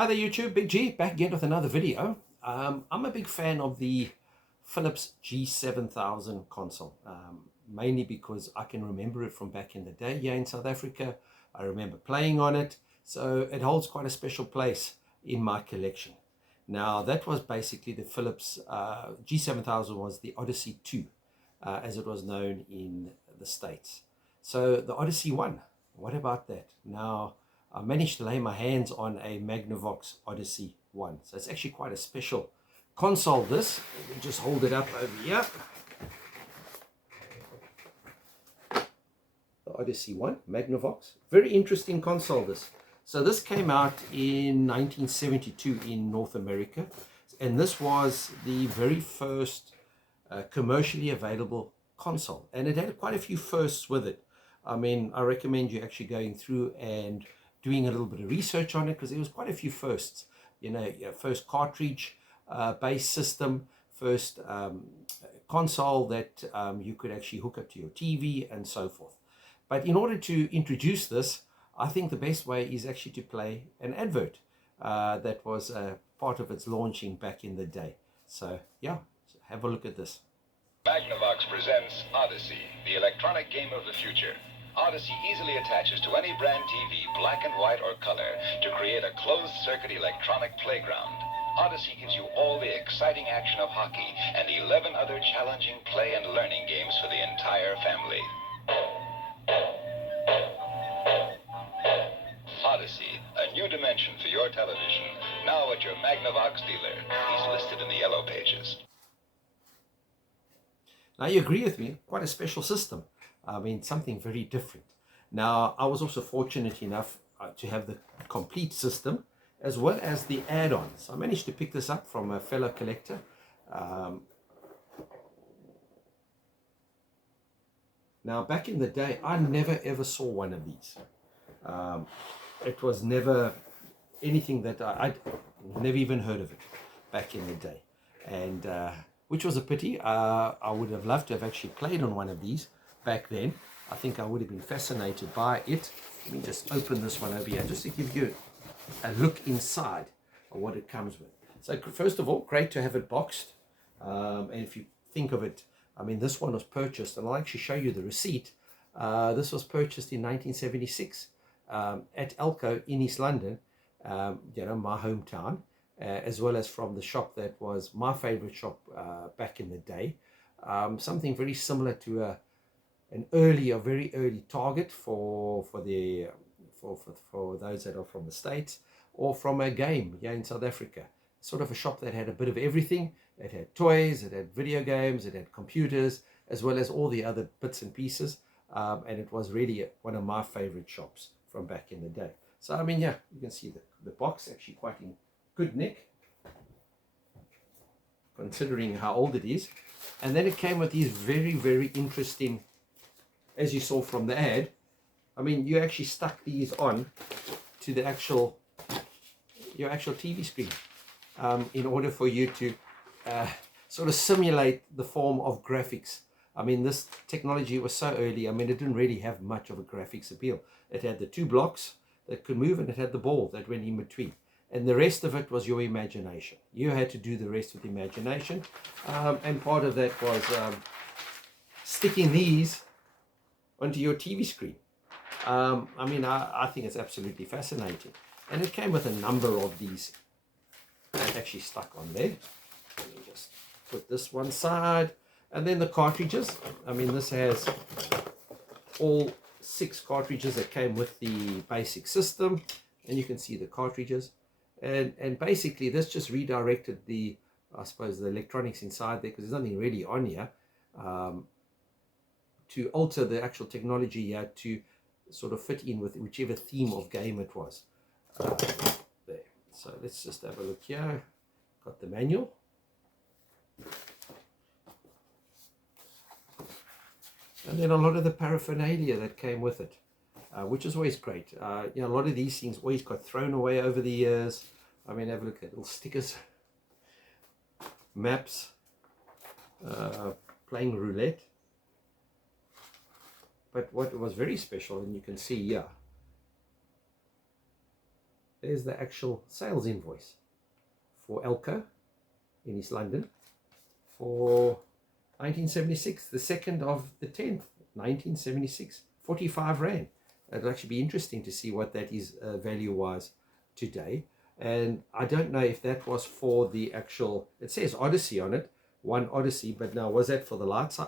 Hi there YouTube, Big G, back again with another video. I'm a big fan of the Philips G7000 console, mainly because I can remember it from back in the day here in South Africa. I remember playing on it, so it holds quite a special place in my collection. Now that was basically the Philips G7000 was the Odyssey 2, as it was known in the States. So the Odyssey 1, what about that? Now, I managed to lay my hands on a Magnavox Odyssey 1. So it's actually quite a special console, this. Let me just hold it up over here. The Odyssey 1, Magnavox. Very interesting console, this. So this came out in 1972 in North America. And this was the very first commercially available console. And it had quite a few firsts with it. I mean, I recommend you actually going through and doing a little bit of research on it, because there was quite a few firsts. You know, first cartridge based system, first console that you could actually hook up to your TV and so forth. But in order to introduce this, I think the best way is actually to play an advert that was part of its launching back in the day. So yeah, have a look at this. Magnavox presents Odyssey, the electronic game of the future. Odyssey easily attaches to any brand TV, black and white or color, to create a closed-circuit electronic playground. Odyssey gives you all the exciting action of hockey and 11 other challenging play and learning games for the entire family. Odyssey, a new dimension for your television, now at your Magnavox dealer. He's listed in the yellow pages. Now you agree with me, quite a special system. I mean, something very different. Now, I was also fortunate enough to have the complete system as well as the add-ons. I managed to pick this up from a fellow collector. Now, back in the day, I never ever saw one of these. It was never anything that I'd never even heard of it back in the day. And which was a pity. I would have loved to have actually played on one of these back then. I think I would have been fascinated by it. Let me just open this one over here just to give you a look inside of what it comes with. So first of all, great to have it boxed. And if you think of it, I mean, this one was purchased, and I'll actually show you the receipt. This was purchased in 1976 at Elco in East London, you know, my hometown, as well as from the shop that was my favorite shop back in the day. Something very similar to an early or very early Target for those that are from the States, or from a game here in South Africa. Sort of a shop that had a bit of everything. It had toys, it had video games, it had computers, as well as all the other bits and pieces. And it was really one of my favorite shops from back in the day. So I mean, yeah, you can see the box actually quite in good nick, considering how old it is. And then it came with these very, very interesting, as you saw from the ad. I mean, you actually stuck these on to the your actual TV screen in order for you to sort of simulate the form of graphics. I mean, this technology was so early. I mean, it didn't really have much of a graphics appeal. It had the two blocks that could move, and it had the ball that went in between. And the rest of it was your imagination. You had to do the rest with imagination. And part of that was sticking these onto your TV screen. I mean, I think it's absolutely fascinating. And it came with a number of these that actually stuck on there. Let me just put this one side. And then the cartridges. I mean, this has all 6 cartridges that came with the basic system. And you can see the cartridges. And basically, this just redirected the, I suppose, the electronics inside there, because there's nothing really on here, to alter the actual technology here to sort of fit in with whichever theme of game it was. There. So let's just have a look here. Got the manual. And then a lot of the paraphernalia that came with it, which is always great. You know, a lot of these things always got thrown away over the years. I mean, have a look at little stickers, maps, playing roulette. But what was very special, and you can see here, there's the actual sales invoice for Elko in East London for 1976, the 2nd of the 10th, 1976, 45 Rand. It'll actually be interesting to see what that is value-wise today. And I don't know if that was for the actual, it says Odyssey on it, one Odyssey, but now was that for the light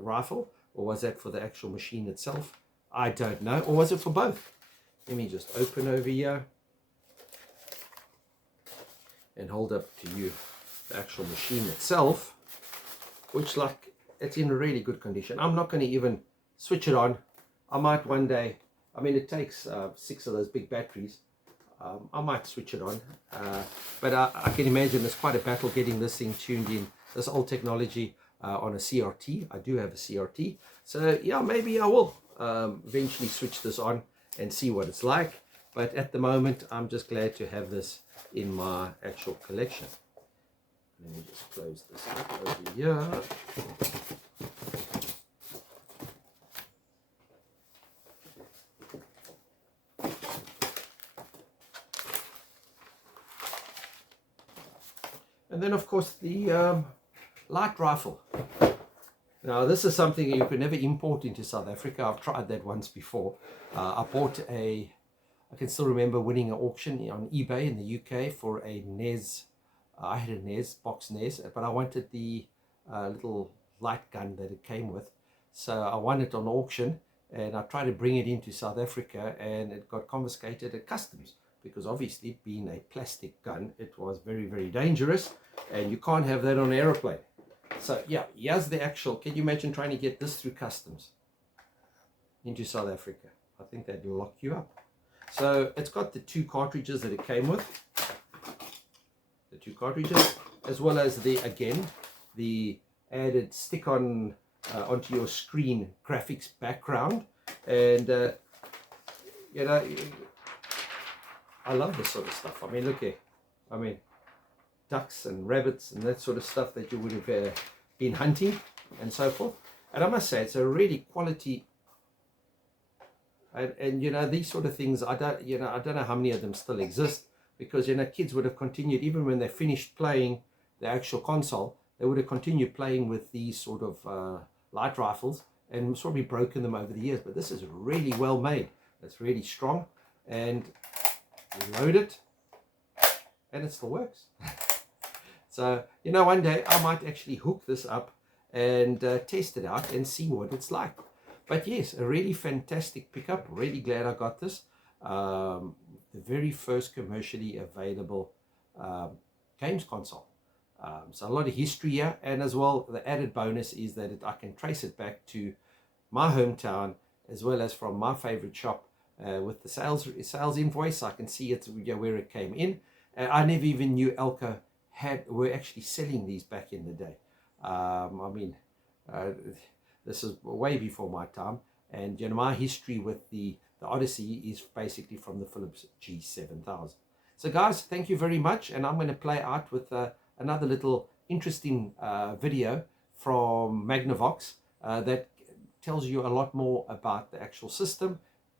rifle, or was that for the actual machine itself? I don't know. Or was it for both? Let me just open over here and hold up to you the actual machine itself, which, like, it's in really good condition. I'm not going to even switch it on. I might one day, I mean, it takes 6 of those big batteries. I might switch it on, but I can imagine it's quite a battle getting this thing tuned in, this old technology on a CRT. I do have a CRT, so yeah, maybe I will eventually switch this on and see what it's like. But at the moment, I'm just glad to have this in my actual collection. Let me just close this up over here. And then, of course, the light rifle. Now, this is something you could never import into South Africa. I've tried that once before. I bought I can still remember winning an auction on eBay in the UK for a NES. I had a NES, box NES, but I wanted the little light gun that it came with. So I won it on auction, and I tried to bring it into South Africa, and it got confiscated at customs, because obviously, being a plastic gun, it was very, very dangerous, and you can't have that on an aeroplane. So yeah, here's the actual, can you imagine trying to get this through customs into South Africa? I think they'd lock you up. So it's got the 2 cartridges that it came with, the 2 cartridges, as well as the added stick on onto your screen graphics background. And you know, I love this sort of stuff. I mean, look here, I mean, ducks and rabbits and that sort of stuff that you would have been hunting and so forth. And I must say, it's a really quality. And you know, these sort of things, I don't know how many of them still exist, because you know, kids would have continued, even when they finished playing the actual console, they would have continued playing with these sort of light rifles and probably broken them over the years. But this is really well made. It's really strong, and you load it and it still works. So you know, one day I might actually hook this up and test it out and see what it's like. But yes, a really fantastic pickup. Really glad I got this. The very first commercially available games console. So a lot of history here, and as well, the added bonus is that I can trace it back to my hometown, as well as from my favorite shop with the sales invoice. I can see it, where it came in. I never even knew Elko were actually selling these back in the day. I mean, this is way before my time, and you know, my history with the Odyssey is basically from the Philips G7000. So guys, thank you very much, and I'm going to play out with another little interesting video from Magnavox that tells you a lot more about the actual system.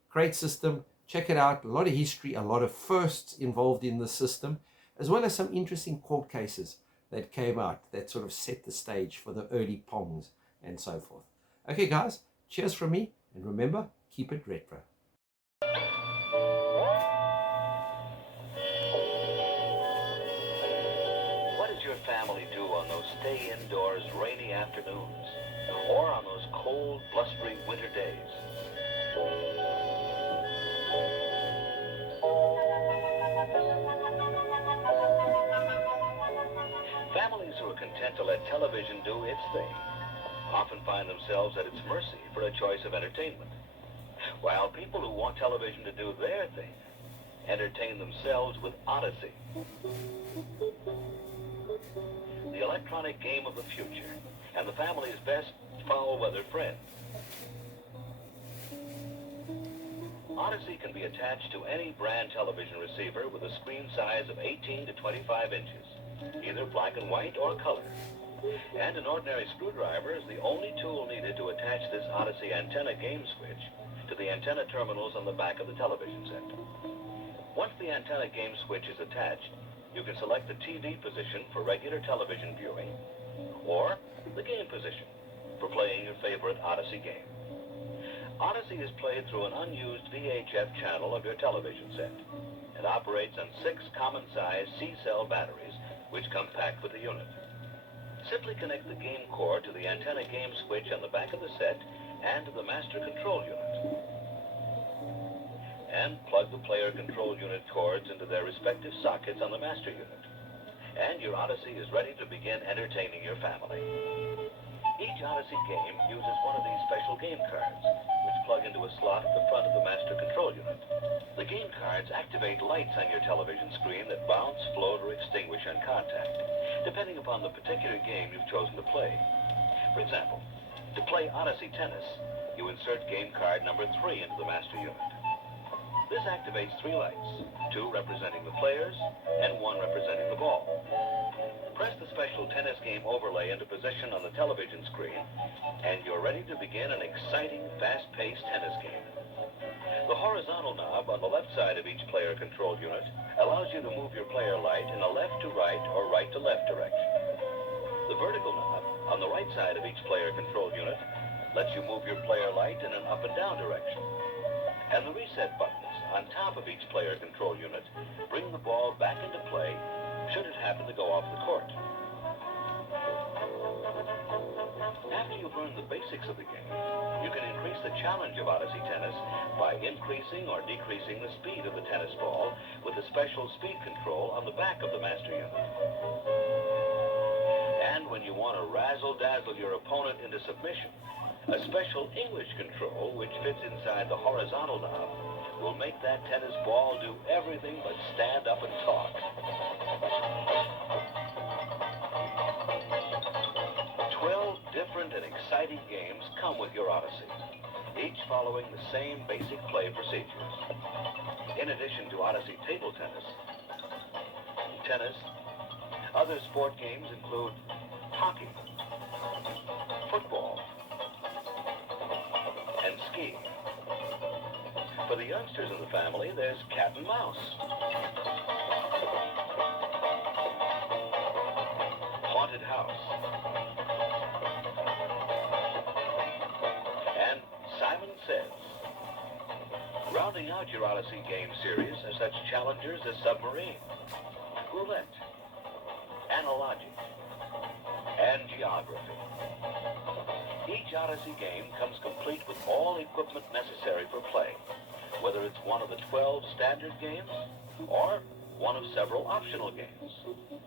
Great system, check it out. A lot of history, a lot of firsts involved in the system, as well as some interesting court cases that came out that sort of set the stage for the early Pongs and so forth. Okay guys, cheers from me, and remember, keep it retro. What does your family do on those stay indoors rainy afternoons, or on those cold, blustery winter days? Families who are content to let television do its thing often find themselves at its mercy for a choice of entertainment, while people who want television to do their thing entertain themselves with Odyssey, the electronic game of the future, and the family's best foul-weather friend. Odyssey can be attached to any brand television receiver with a screen size of 18 to 25 inches, either black and white or color. And an ordinary screwdriver is the only tool needed to attach this Odyssey antenna game switch to the antenna terminals on the back of the television set. Once the antenna game switch is attached, you can select the TV position for regular television viewing or the game position for playing your favorite Odyssey game. Odyssey is played through an unused VHF channel of your television set and operates on 6 common-size C-cell batteries which come packed with the unit. Simply connect the game cord to the antenna game switch on the back of the set and to the master control unit. And plug the player control unit cords into their respective sockets on the master unit. And your Odyssey is ready to begin entertaining your family. Each Odyssey game uses one of these special game cards, which plug into a slot at the front of the master control unit. The game cards activate lights on your television screen that bounce, float, or extinguish on contact, depending upon the particular game you've chosen to play. For example, to play Odyssey Tennis, you insert game card number 3 into the master unit. This activates 3 lights, 2 representing the players and 1 representing the ball. Press the special tennis game overlay into position on the television screen, and you're ready to begin an exciting, fast-paced tennis game. The horizontal knob on the left side of each player control unit allows you to move your player light in a left to right or right to left direction. The vertical knob on the right side of each player control unit lets you move your player light in an up and down direction. And the reset buttons on top of each player control unit bring the ball back into play should it happen to go off the court. After you've learned the basics of the game, you can increase the challenge of Odyssey Tennis by increasing or decreasing the speed of the tennis ball with a special speed control on the back of the master unit. And when you want to razzle-dazzle your opponent into submission, a special English control, which fits inside the horizontal knob, will make that tennis ball do everything but stand up and talk. 12 different and exciting games come with your Odyssey, each following the same basic play procedures. In addition to Odyssey table tennis, other sport games include hockey, football, and skiing. For the youngsters in the family, there's cat and mouse, haunted house, and Simon Says. Rounding out your Odyssey game series are such challengers as submarine, roulette, analogic, and geography. Each Odyssey game comes complete with all equipment necessary for play, whether it's one of the 12 standard games or one of several optional games,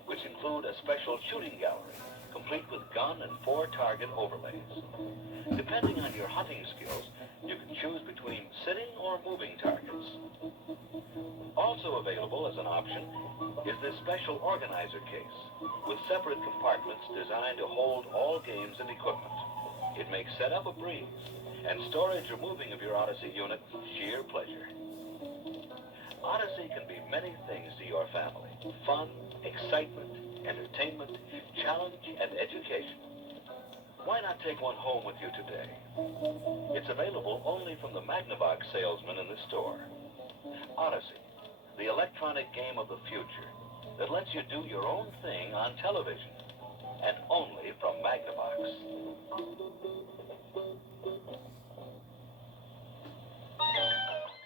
which include a special shooting gallery, complete with gun and 4 target overlays. Depending on your hunting skills, you can choose between sitting or moving targets. Also available as an option is this special organizer case with separate compartments designed to hold all games and equipment. It makes setup a breeze and storage or moving of your Odyssey unit sheer pleasure. Odyssey can be many things to your family: fun, excitement, entertainment, challenge, and education. Why not take one home with you today? It's available only from the Magnavox salesman in the store. Odyssey, the electronic game of the future that lets you do your own thing on television, and only from Magnavox.